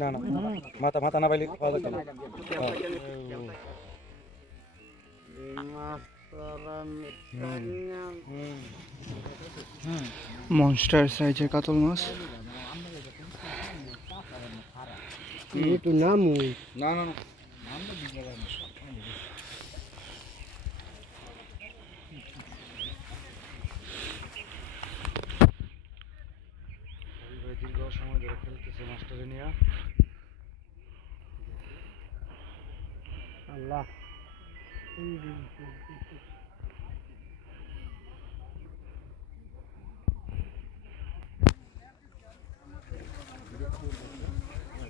না না মাথা মাথা না পাইলে পাওয়া যাচ্ছে না। মনস্টার সাইজের কাতল মাছ। একটু নামু না না না দীর্ঘ সময় ধরে খেলতেছে মাস্টারে নিয়ে। আল্লাহ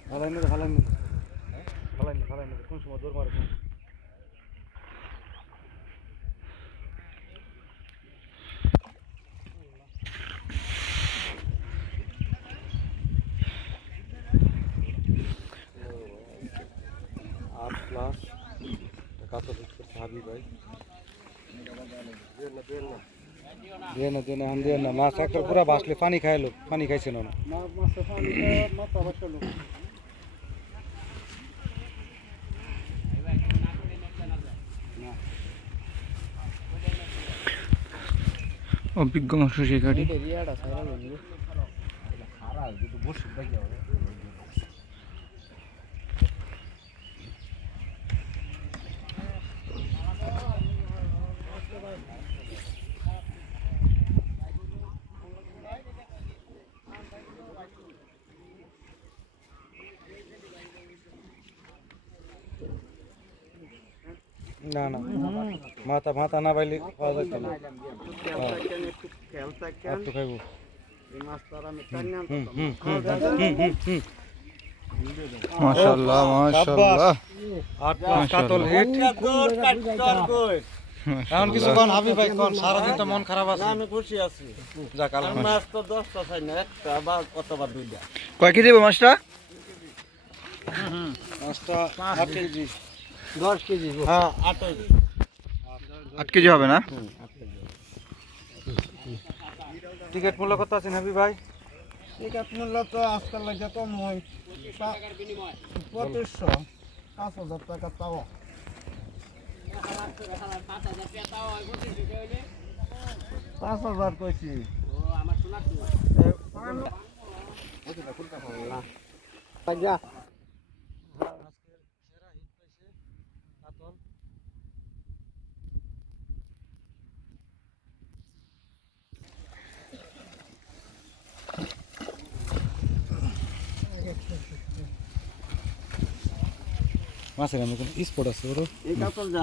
ফালাই নেবে কোন সময় দৌড় মারে। আর প্লাস কাতল হিট করছে হাবি ভাই। দিয়ে না মাছ একটা পুরা বাসলে পানি খাইলো, পানি খাইছে না। অভিজ্ঞ মাছ শিকারী। না না মাথা মাথা না পাইলে পাওয়া যাচ্ছে না। একটু খাইবো। মাশাআল্লাহ মাশাআল্লাহ। আট মাছ কাতল হিট। এখন কিছু কোন হাবি ভাই কোন সারাদিন তো মন খারাপ আছে। আমি খুশি আছি। যাক আল্লাহ মাছ তো 10টা চাই না, একটা বা কতবার দুইটা। কয় কেজি হবে মাছটা? মাছটা 8 কেজি। 10 কেজি। হ্যাঁ 8 কেজি। 8 কেজি হবে না? টিকিট মূল্য কত আছে হাবি ভাই? টিকিট মূল্য তো আজকাল লাগে কম হয় 2500 5000 টাকা তাও। 5000 কইছি। ও আমার শোনা তো মাছের আমি কোন স্পট আছে ওর? এই কাতল যা